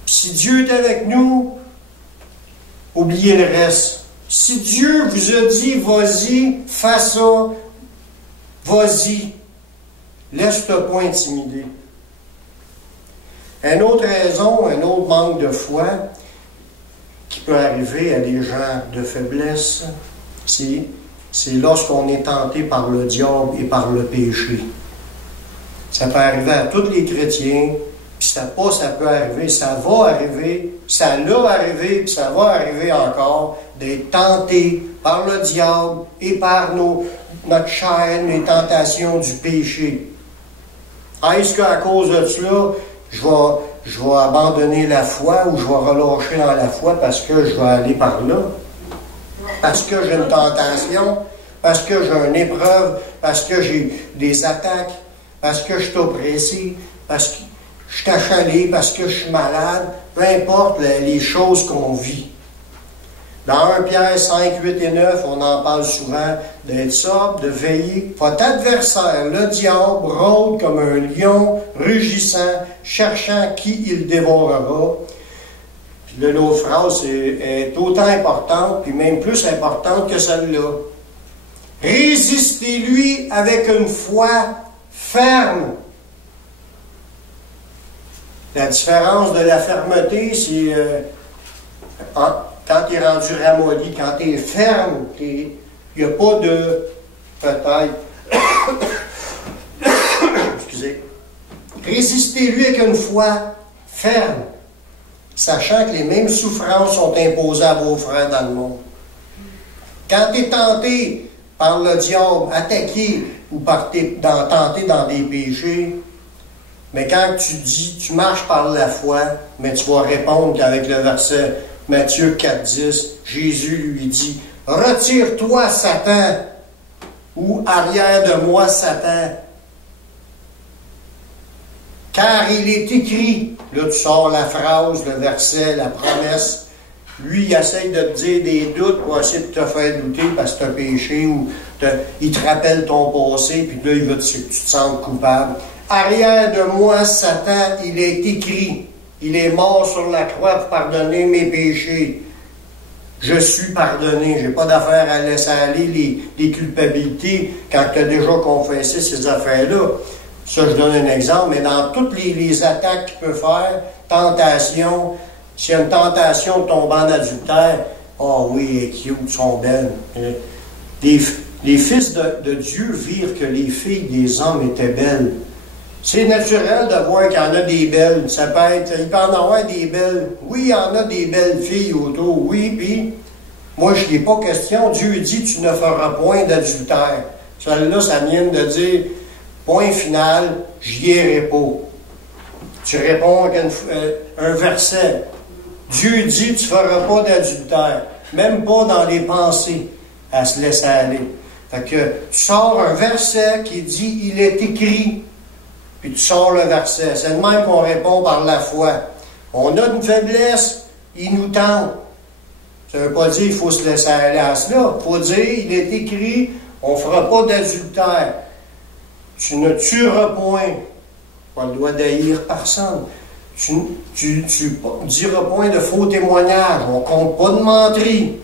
Si Dieu est avec nous, oubliez le reste. Si Dieu vous a dit, vas-y, fais ça, vas-y. Laisse-toi pas intimider. Une autre raison, un autre manque de foi qui peut arriver à des gens de faiblesse, c'est lorsqu'on est tenté par le diable et par le péché. Ça peut arriver à tous les chrétiens, puis ça peut arriver, ça va arriver, ça l'a arrivé, puis ça va arriver encore, d'être tenté par le diable et par notre chaîne, les tentations du péché. Est-ce qu'à cause de cela, je vais abandonner la foi ou je vais relâcher dans la foi parce que je vais aller par là? Parce que j'ai une tentation, parce que j'ai une épreuve, parce que j'ai des attaques, parce que je suis oppressé, parce que je suis achalé, parce que je suis malade, peu importe les choses qu'on vit. Dans 1 Pierre 5, 8 et 9, on en parle souvent, d'être sobre, de veiller. Votre adversaire, le diable, rôde comme un lion rugissant, cherchant qui il dévorera. Puis l'autre phrase est autant importante, puis même plus importante que celle-là. Résistez-lui avec une foi ferme. La différence de la fermeté, c'est quand tu es rendu ramolli, quand tu es ferme, il n'y a pas de peut-être. Excusez. Résistez-lui avec une foi ferme, sachant que les mêmes souffrances sont imposées à vos frères dans le monde. Quand tu es tenté par le diable, attaqué, ou tenter dans des péchés. Mais quand tu dis, tu marches par la foi, mais tu vas répondre qu'avec le verset Matthieu 4,10, Jésus lui dit, « Retire-toi, Satan » ou « Arrière de moi, Satan ». Car il est écrit, là tu sors la phrase, le verset, la promesse. Lui, il essaye de te dire des doutes pour essayer de te faire douter parce que tu as péché ou il te rappelle ton passé, puis là, il veut que tu te sentes coupable. Arrière de moi, Satan, il est écrit. Il est mort sur la croix pour pardonner mes péchés. Je suis pardonné. Je n'ai pas d'affaire à laisser aller les culpabilités quand tu as déjà confessé ces affaires-là. Ça, je donne un exemple, mais dans toutes les attaques qu'il peut faire, tentation, s'il y a une tentation de tomber en adultère, oh oui, elle est cute, ils sont belles. Les fils de Dieu virent que les filles des hommes étaient belles. C'est naturel de voir qu'il y en a des belles. Ça peut être, il peut en avoir des belles. Oui, il y en a des belles filles autour, oui, puis moi, je n'ai pas question. Dieu dit, tu ne feras point d'adultère. Celle-là, ça vient de dire, point final, j'y irai pas. Tu réponds avec un verset. Dieu dit, tu ne feras pas d'adultère. Même pas dans les pensées, à se laisser aller. Fait que tu sors un verset qui dit, il est écrit, puis tu sors le verset. C'est de même qu'on répond par la foi. On a une faiblesse, il nous tente. Ça ne veut pas dire qu'il faut se laisser aller à cela. Il faut dire, il est écrit, on ne fera pas d'adultère. Tu ne tueras point. Pas le droit d'haïr personne. Tu diras point de faux témoignages. On ne compte pas de menterie.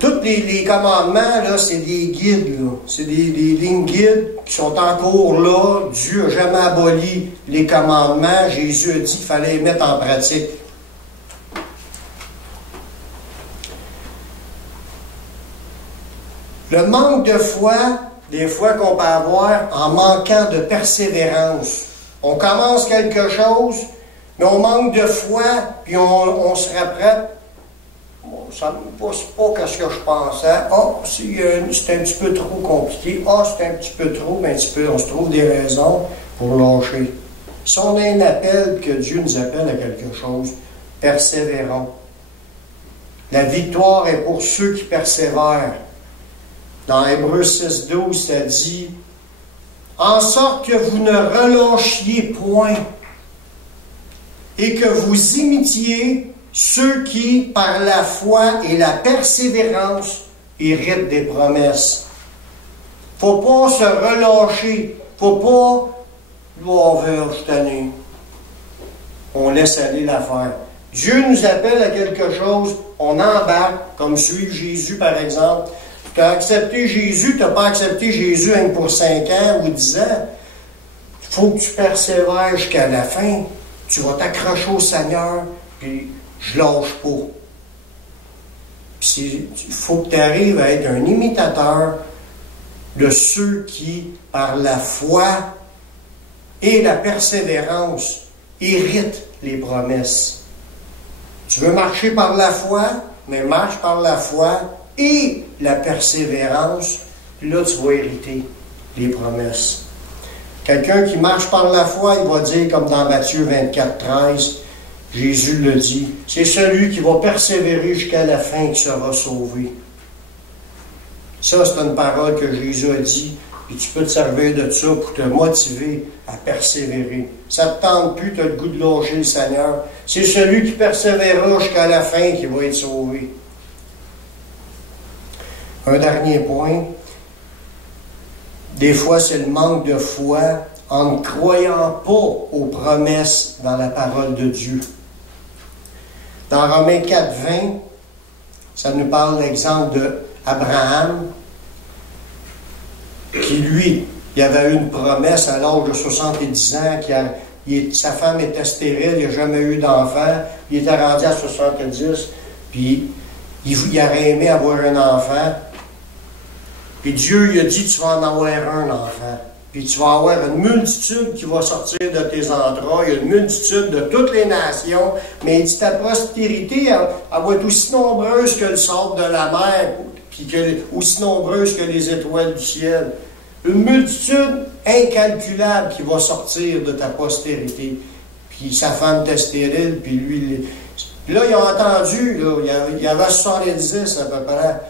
Tous les commandements, là, c'est des guides. C'est des lignes guides qui sont encore là. Dieu n'a jamais aboli les commandements. Jésus a dit qu'il fallait les mettre en pratique. Le manque de foi, des fois qu'on peut avoir en manquant de persévérance. On commence quelque chose, mais on manque de foi, puis on se rapprête. Bon, ça ne me passe pas ce que je pensais. Ah, c'est un petit peu trop compliqué. Ah, c'est un petit peu trop, mais on se trouve des raisons pour lâcher. Si on a un appel, que Dieu nous appelle à quelque chose, persévérons. La victoire est pour ceux qui persévèrent. Dans Hébreux 6,12, ça dit « En sorte que vous ne relâchiez point et que vous imitiez ceux qui, par la foi et la persévérance, héritent des promesses. » Il ne faut pas se relâcher. Il ne faut pas « Oh, je suis tanné. » On laisse aller l'affaire. Dieu nous appelle à quelque chose, on embarque, comme suivre Jésus par exemple. Tu as accepté Jésus, tu n'as pas accepté Jésus même pour 5 ans ou 10 ans. Il faut que tu persévères jusqu'à la fin. Tu vas t'accrocher au Seigneur, puis je lâche pas. Il faut que tu arrives à être un imitateur de ceux qui, par la foi et la persévérance, héritent les promesses. Tu veux marcher par la foi, mais marche par la foi et la persévérance, puis là, tu vas hériter les promesses. Quelqu'un qui marche par la foi, il va dire, comme dans Matthieu 24, 13, Jésus le dit, c'est celui qui va persévérer jusqu'à la fin qui sera sauvé. Ça, c'est une parole que Jésus a dit, et tu peux te servir de ça pour te motiver à persévérer. Ça ne te tente plus, tu as le goût de lâcher le Seigneur. C'est celui qui persévérera jusqu'à la fin qui va être sauvé. Un dernier point, des fois c'est le manque de foi en ne croyant pas aux promesses dans la parole de Dieu. Dans Romains 4, 20, ça nous parle de l'exemple d'Abraham, qui lui, il avait eu une promesse à l'âge de 70 ans, sa femme était stérile, il n'a jamais eu d'enfant, il était rendu à 70, puis il aurait aimé avoir un enfant. Puis Dieu lui a dit, tu vas en avoir un enfant. Puis tu vas avoir une multitude qui va sortir de tes entrailles, une multitude de toutes les nations. Mais il dit, ta postérité, elle va être aussi nombreuse que le sable de la mer. puis aussi nombreuses que les étoiles du ciel. Une multitude incalculable qui va sortir de ta postérité. Puis sa femme était stérile, puis lui... Puis là, ils ont entendu, là, il y avait 70 à peu près.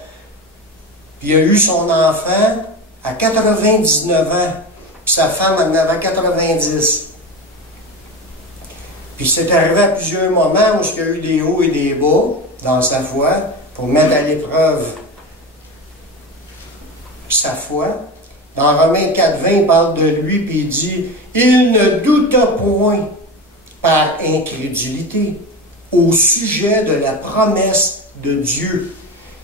Puis il a eu son enfant à 99 ans. Puis sa femme en avait 90. Puis c'est arrivé à plusieurs moments où il y a eu des hauts et des bas dans sa foi pour mettre à l'épreuve sa foi. Dans Romains 4,20, il parle de lui, puis il dit « Il ne douta point par incrédulité au sujet de la promesse de Dieu. »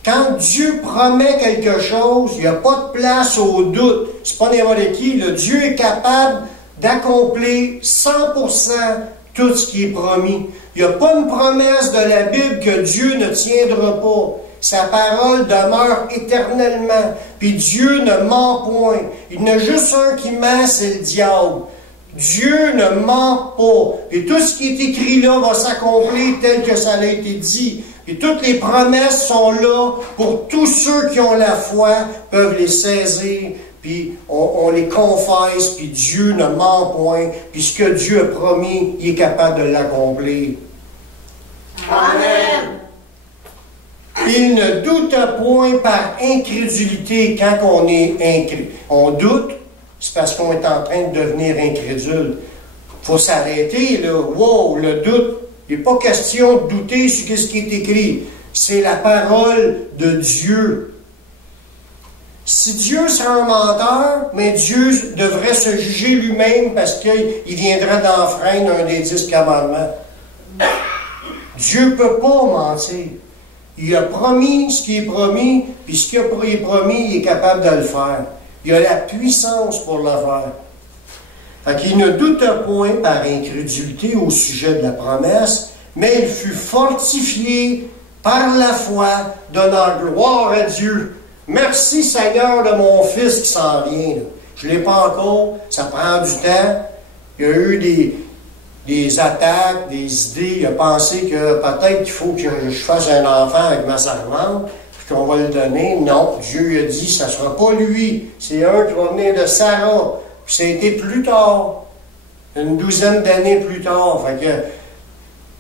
Quand Dieu promet quelque chose, il n'y a pas de place au doute. C'est pas n'importe qui. Le Dieu est capable d'accomplir 100% tout ce qui est promis. Il n'y a pas une promesse de la Bible que Dieu ne tiendra pas. Sa parole demeure éternellement. Puis Dieu ne ment point. Il y en a juste un qui ment, c'est le diable. Dieu ne ment pas. Et tout ce qui est écrit là va s'accomplir tel que ça a été dit. Et toutes les promesses sont là pour tous ceux qui ont la foi, peuvent les saisir, puis on les confesse, puis Dieu ne ment point, puis ce que Dieu a promis, il est capable de l'accomplir. Amen. Il ne doute point par incrédulité quand on doute, c'est parce qu'on est en train de devenir incrédule. Il faut s'arrêter, là. Wow, le doute. Il n'est pas question de douter sur ce qui est écrit. C'est la parole de Dieu. Si Dieu serait un menteur, mais Dieu devrait se juger lui-même parce qu'il viendrait d'enfreindre un des 10 commandements. Dieu ne peut pas mentir. Il a promis ce qui est promis, puis ce qu'il a promis, il est capable de le faire. Il a la puissance pour le faire. Fait qu'il ne doute point par incrédulité au sujet de la promesse, mais il fut fortifié par la foi, donnant gloire à Dieu. Merci Seigneur de mon fils qui s'en vient. Je ne l'ai pas encore, ça prend du temps. Il y a eu des attaques, des idées. Il a pensé que peut-être qu'il faut que je fasse un enfant avec ma servante, puis qu'on va le donner. Non, Dieu a dit, ça ne sera pas lui. C'est un qui va venir de Sarah. Puis ça a été plus tard, une douzaine d'années plus tard. Fait que,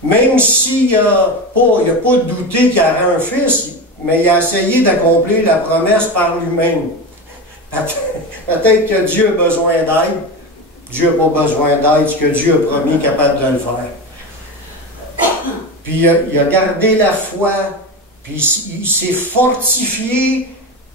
même s'il n'a pas douté qu'il y aurait un fils, mais il a essayé d'accomplir la promesse par lui-même. Peut-être que Dieu a besoin d'aide. Dieu n'a pas besoin d'aide. Ce que Dieu a promis, capable de le faire. Puis il a gardé la foi, puis il s'est fortifié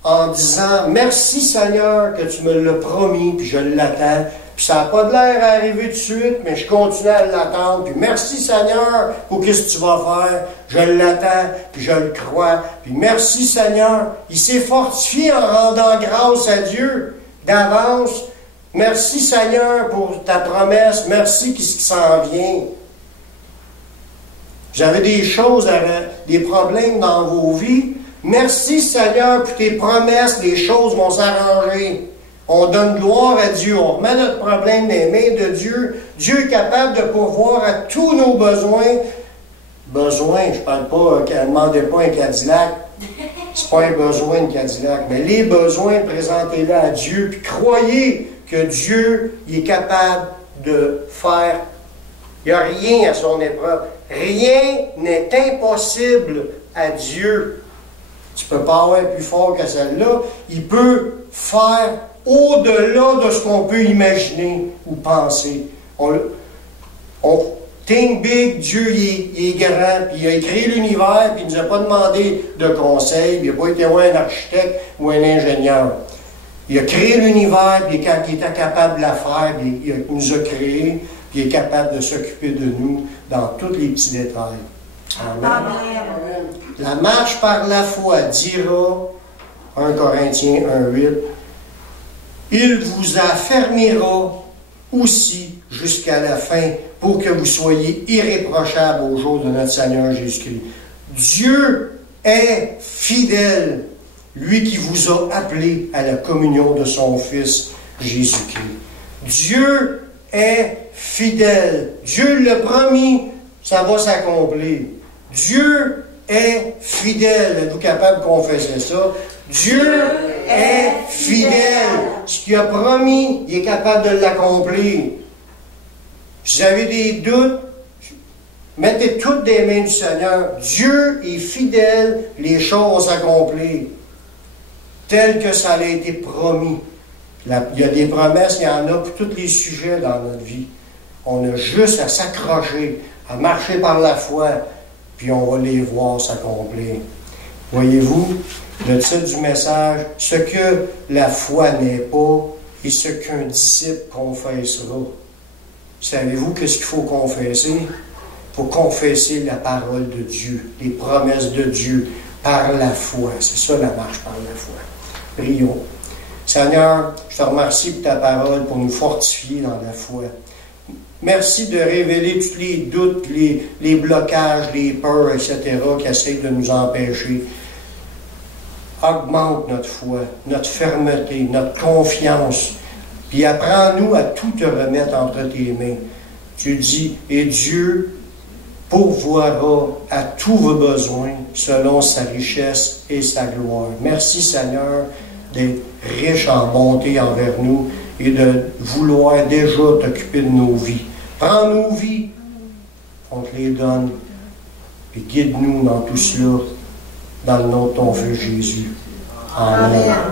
en disant « Merci Seigneur que tu me l'as promis, puis je l'attends. » Puis ça n'a pas de l'air à arriver tout de suite, mais je continue à l'attendre. Puis merci Seigneur pour ce que tu vas faire. Je l'attends, puis je le crois. Puis merci Seigneur. Il s'est fortifié en rendant grâce à Dieu d'avance. Merci Seigneur pour ta promesse. Merci pour ce qui s'en vient. J'avais des choses, des problèmes dans vos vies. Merci Seigneur pour tes promesses, les choses vont s'arranger. On donne gloire à Dieu, on remet notre problème dans les mains de Dieu. Dieu est capable de pourvoir à tous nos besoins. Besoins, je ne parle pas, ne demandez pas un Cadillac. C'est pas un besoin de Cadillac, mais les besoins, présentez-les à Dieu. Puis croyez que Dieu il est capable de faire. Il n'y a rien à son épreuve. Rien n'est impossible à Dieu. Tu ne peux pas avoir plus fort que celle-là. Il peut faire au-delà de ce qu'on peut imaginer ou penser. Think big, Dieu il est grand, puis il a créé l'univers, puis il ne nous a pas demandé de conseils, puis il n'a pas été un architecte ou un ingénieur. Il a créé l'univers, puis quand il était capable de la faire, puis il nous a créés, puis il est capable de s'occuper de nous dans tous les petits détails. Amen. Amen. La marche par la foi dira, 1 Corinthiens 1,8, il vous affermira aussi jusqu'à la fin pour que vous soyez irréprochables au jour de notre Seigneur Jésus-Christ. Dieu est fidèle, lui qui vous a appelé à la communion de son Fils Jésus-Christ. Dieu est fidèle. Dieu l'a promis, ça va s'accomplir. Dieu est fidèle. Êtes-vous capable de confesser ça? Dieu est fidèle. Ce qu'il a promis, il est capable de l'accomplir. Si vous avez des doutes, mettez toutes des mains du Seigneur. Dieu est fidèle, les choses accomplies, telles que ça a été promis. Il y a des promesses, il y en a pour tous les sujets dans notre vie. On a juste à s'accrocher, à marcher par la foi, puis on va les voir s'accomplir. Voyez-vous, le titre du message, ce que la foi n'est pas et ce qu'un disciple confessera. Savez-vous qu'est-ce qu'il faut confesser? Il faut confesser la parole de Dieu, les promesses de Dieu par la foi. C'est ça la marche par la foi. Prions. Seigneur, je te remercie pour ta parole, pour nous fortifier dans la foi. Merci de révéler tous les doutes, les blocages, les peurs, etc., qui essayent de nous empêcher. Augmente notre foi, notre fermeté, notre confiance. Puis apprends-nous à tout te remettre entre tes mains. Tu dis, et Dieu pourvoira à tous vos besoins selon sa richesse et sa gloire. Merci Seigneur d'être riche en bonté envers nous et de vouloir déjà t'occuper de nos vies. Prends nos vies, on te les donne, et guide-nous dans tout cela, dans le nom de ton Fils Jésus. Amen.